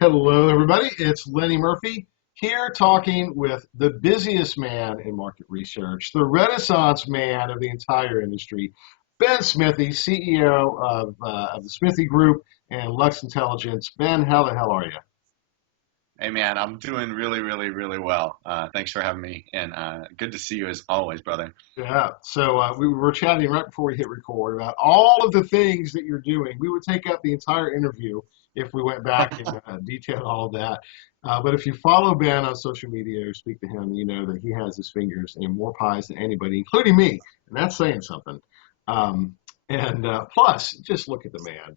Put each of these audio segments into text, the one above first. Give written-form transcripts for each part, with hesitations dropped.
Hello, everybody. It's Lenny Murphy here talking with the busiest man in market research, the renaissance man of the entire industry, Ben Smithee, CEO of the Smithee Group and Lux Intelligence. Ben, how the hell are you? Hey man, I'm doing really, really, really well. Thanks for having me, and good to see you as always, brother. Yeah, so we were chatting right before we hit record about all of the things that you're doing. We would take up the entire interview if we went back and detailed all of that. But if you follow Ben on social media or speak to him, you know that he has his fingers in more pies than anybody, including me, and that's saying something. Um, and plus, just look at the man.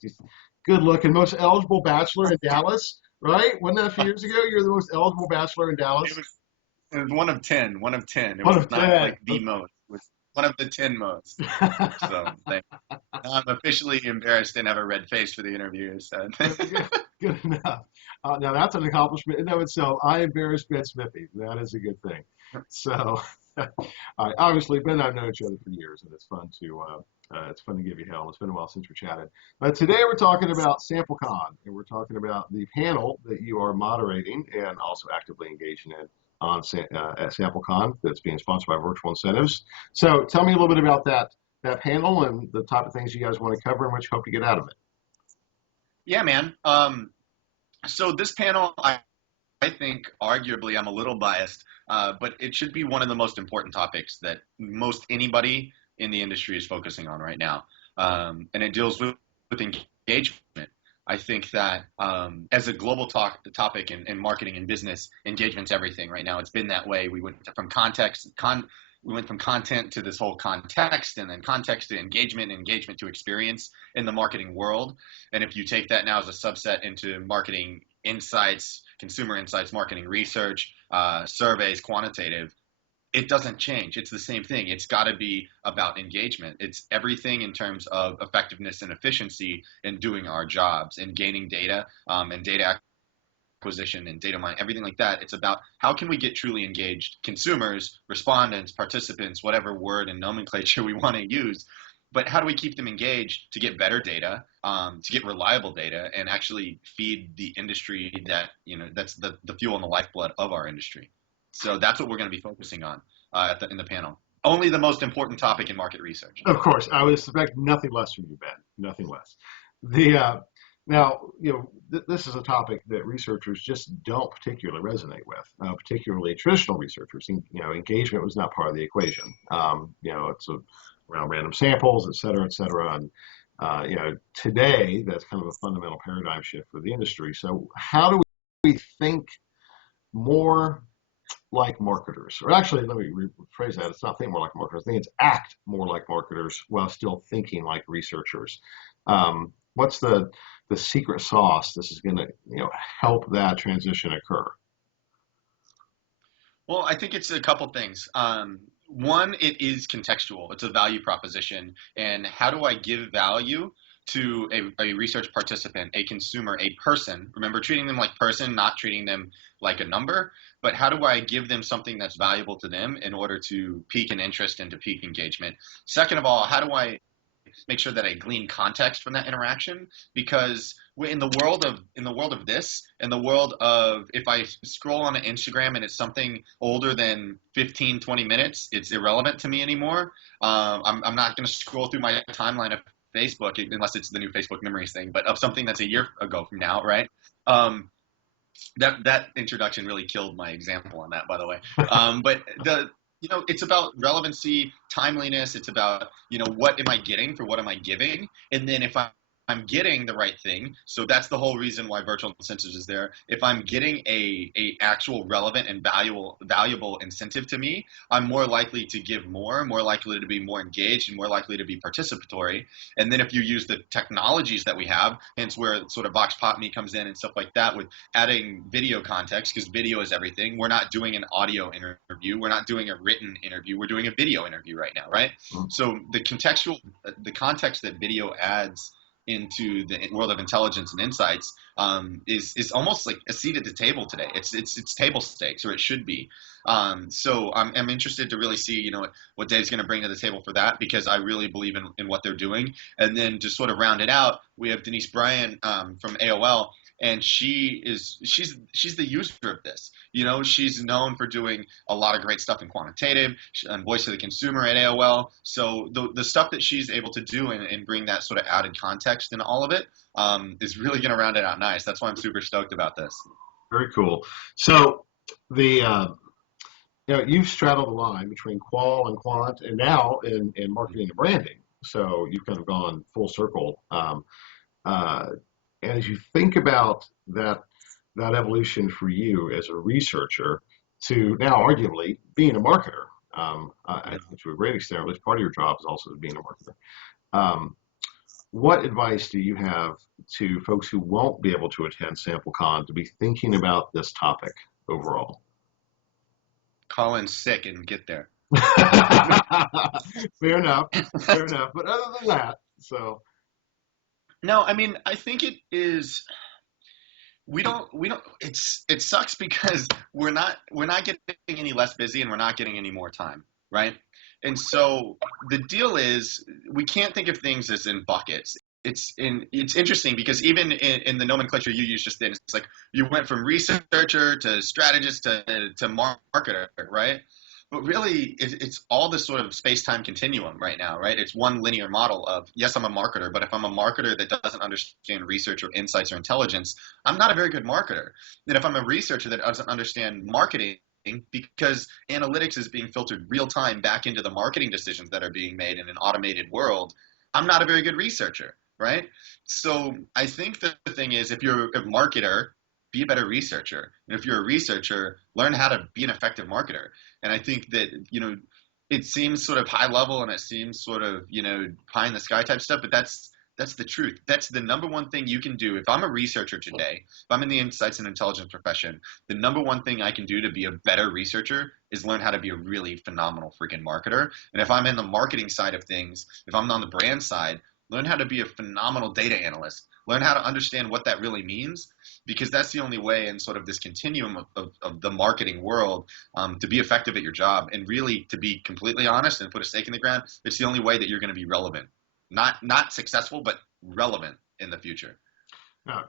Just good looking, most eligible bachelor in Dallas, right? Wasn't that a few years ago? You're the most eligible bachelor in It Dallas. was, it was one of 10, one of 10. It One was of not 10. like the most. It was one of the 10 most. So I'm officially embarrassed and have a red face for the interview. So Very good. Good enough. Now that's an accomplishment in and of itself. I embarrassed Ben Smithee. That is a good thing. So, obviously, Ben and I've known each other for years, and it's fun to give you hell. It's been a while since we chatted. But today we're talking about Samplecon, and we're talking about the panel that you are moderating and also actively engaging in at Samplecon that's being sponsored by Virtual Incentives. So, tell me a little bit about that panel and the type of things you guys want to cover and what you hope to get out of it. yeah, man. So this panel, I think arguably I'm a little biased, but it should be one of the most important topics that most anybody in the industry is focusing on right now. And it deals with engagement. I think that as a global topic in marketing and business, engagement's everything right now. It's been that way. We went from content to this whole context, and then context to engagement, and engagement to experience in the marketing world. And if you take that now as a subset into marketing insights, consumer insights, marketing research, surveys, quantitative, it doesn't change. It's the same thing. It's got to be about engagement. It's everything in terms of effectiveness and efficiency in doing our jobs and gaining data and data acquisition and data mining, everything like that. It's about how can we get truly engaged consumers, respondents, participants, whatever word and nomenclature we want to use. But how do we keep them engaged to get better data, to get reliable data, and actually feed the industry that's the fuel and the lifeblood of our industry. So that's what we're going to be focusing on in the panel. Only the most important topic in market research. Of course, I would expect nothing less from you, Ben. Nothing less. The Now, this is a topic that researchers just don't particularly resonate with, particularly traditional researchers. Engagement was not part of the equation. It's around random samples, et cetera, et cetera. And today that's kind of a fundamental paradigm shift for the industry. So, how do we think more like marketers? Or actually, let me rephrase that. It's not think more like marketers. I think it's act more like marketers while still thinking like researchers. What's the secret sauce? This is going to help that transition occur. Well, I think it's a couple things. One, it is contextual. It's a value proposition. And how do I give value to a research participant, a consumer, a person? Remember, treating them like person, not treating them like a number. But how do I give them something that's valuable to them in order to pique an interest and to pique engagement? Second of all, how do I make sure that I glean context from that interaction? Because in the world of if I scroll on an Instagram and it's something older than 15, 20 minutes, it's irrelevant to me anymore. I'm not going to scroll through my timeline of Facebook unless it's the new Facebook Memories thing, but of something that's a year ago from now, right? That introduction really killed my example on that, by the way. But it's about relevancy, timeliness. It's about, what am I getting for what am I giving? And then if I'm getting the right thing, so that's the whole reason why virtual incentives is there. If I'm getting a actual relevant and valuable incentive to me, I'm more likely to give more likely to be more engaged, and more likely to be participatory. And then if you use the technologies that we have, hence where sort of Vox Pop Me comes in and stuff like that, with adding video context, because video is everything. We're not doing an audio interview. We're not doing a written interview. We're doing a video interview right now, right? Mm-hmm. So the context that video adds into the world of intelligence and insights is almost like a seat at the table today. It's table stakes, or it should be. So I'm interested to really see what Dave's going to bring to the table for that, because I really believe in what they're doing. And then to sort of round it out, we have Denise Bryan from AOL, and she's the user of this. You know, she's known for doing a lot of great stuff in quantitative and voice of the consumer at AOL. So the stuff that she's able to do and bring that sort of added context in all of it is really going to round it out nice. That's why I'm super stoked about this. Very cool. So the you've straddled the line between qual and quant, and now in marketing and branding. So you've kind of gone full circle. Uh, and as you think about that evolution for you as a researcher to now arguably being a marketer, I think to a great extent, at least part of your job is also being a marketer. Um, what advice do you have to folks who won't be able to attend Samplecon to be thinking about this topic overall? Call in sick and get there. Fair enough. Fair enough. But other than that, so No, I mean, I think it is. We don't. It sucks because we're not getting any less busy and we're not getting any more time, right? And so the deal is we can't think of things as in buckets. It's interesting because even in the nomenclature you used just then, it's like you went from researcher to strategist to marketer, right? But really, it's all this sort of space-time continuum right now, right? It's one linear model of, yes, I'm a marketer, but if I'm a marketer that doesn't understand research or insights or intelligence, I'm not a very good marketer. And if I'm a researcher that doesn't understand marketing, because analytics is being filtered real time back into the marketing decisions that are being made in an automated world, I'm not a very good researcher, right? So I think the thing is, if you're a marketer, be a better researcher. And if you're a researcher, learn how to be an effective marketer. And I think that, it seems sort of high level and it seems sort of, pie in the sky type stuff, but that's the truth. That's the number one thing you can do. If I'm a researcher today, if I'm in the insights and intelligence profession, the number one thing I can do to be a better researcher is learn how to be a really phenomenal freaking marketer. And if I'm in the marketing side of things, if I'm on the brand side, learn how to be a phenomenal data analyst. Learn how to understand what that really means, because that's the only way in sort of this continuum of the marketing world to be effective at your job. And really, to be completely honest and put a stake in the ground, it's the only way that you're going to be relevant. Not successful, but relevant in the future. now,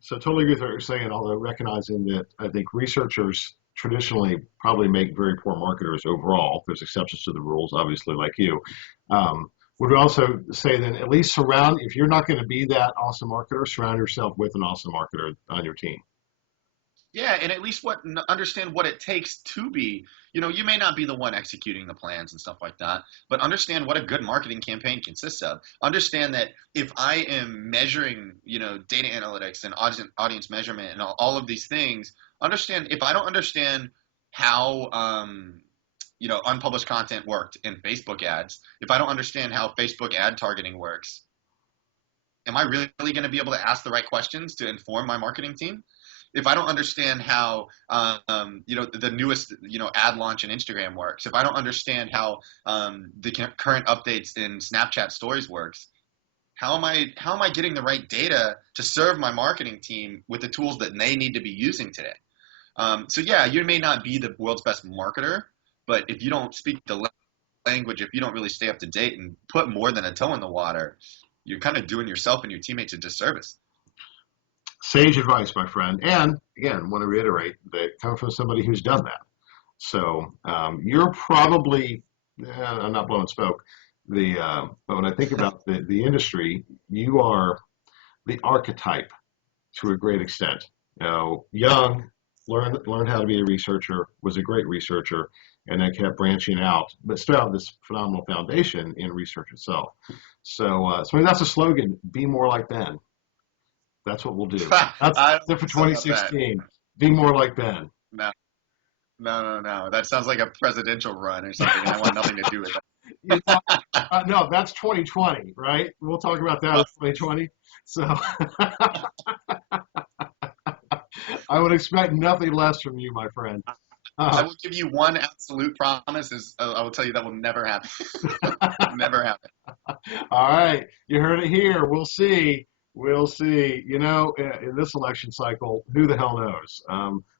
so totally agree with what you're saying, although recognizing that I think researchers traditionally probably make very poor marketers overall. There's exceptions to the rules, obviously, like you. Um, would we also say then at least if you're not going to be that awesome marketer, surround yourself with an awesome marketer on your team. Yeah, and at least understand what it takes to be. You may not be the one executing the plans and stuff like that, but understand what a good marketing campaign consists of. Understand that if I am measuring, data analytics and audience measurement and all of these things, understand if I don't understand how unpublished content worked in Facebook ads, if I don't understand how Facebook ad targeting works, am I really going to be able to ask the right questions to inform my marketing team? If I don't understand how the newest ad launch in Instagram works, if I don't understand how the current updates in Snapchat stories works, how am I getting the right data to serve my marketing team with the tools that they need to be using today? So yeah, you may not be the world's best marketer, but if you don't speak the language, if you don't really stay up to date and put more than a toe in the water, you're kind of doing yourself and your teammates a disservice. Sage advice, my friend. And again, want to reiterate that come from somebody who's done that. So you're probably, I'm not blowing smoke. But when I think about the industry, you are the archetype to a great extent. Young, learned how to be a researcher, was a great researcher, and then kept branching out, but still have this phenomenal foundation in research itself. So, so that's a slogan: be more like Ben. That's what we'll do. That's it for 2016. Be more like Ben. No, no. That sounds like a presidential run or something. And I want nothing to do with that. No, that's 2020, right? We'll talk about that in 2020. So I would expect nothing less from you, my friend. I will give you one absolute promise: I will tell you that will never happen. Never happen. All right, you heard it here. We'll see. We'll see. In this election cycle, who the hell knows?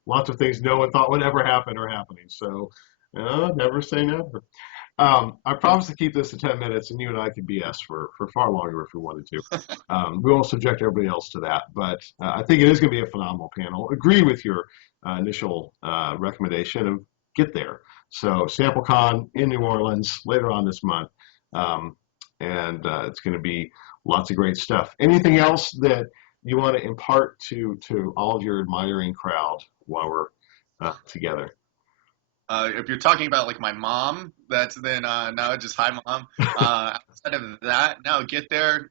Lots of things no one thought would ever happen are happening. So never say never. I promise to keep this to 10 minutes, and you and I could BS for far longer if we wanted to. We won't subject everybody else to that, but I think it is going to be a phenomenal panel. Agree with your initial recommendation of get there. So Samplecon in New Orleans later on this month, and it's going to be lots of great stuff. Anything else that you want to impart to all of your admiring crowd while we're together? If you're talking about like my mom, that's then no, just hi mom. Outside of that, no, get there.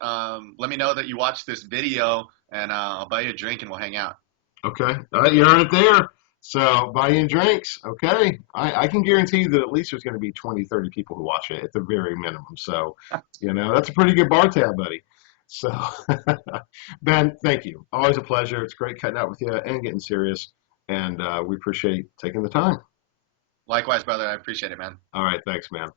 Let me know that you watched this video, and I'll buy you a drink and we'll hang out. Okay. All right, you heard it there. So buy in drinks. Okay. I can guarantee you that at least there's going to be 20, 30 people who watch it at the very minimum. So, that's a pretty good bar tab, buddy. So, Ben, thank you. Always a pleasure. It's great cutting out with you and getting serious. And we appreciate taking the time. Likewise, brother. I appreciate it, man. All right. Thanks, man.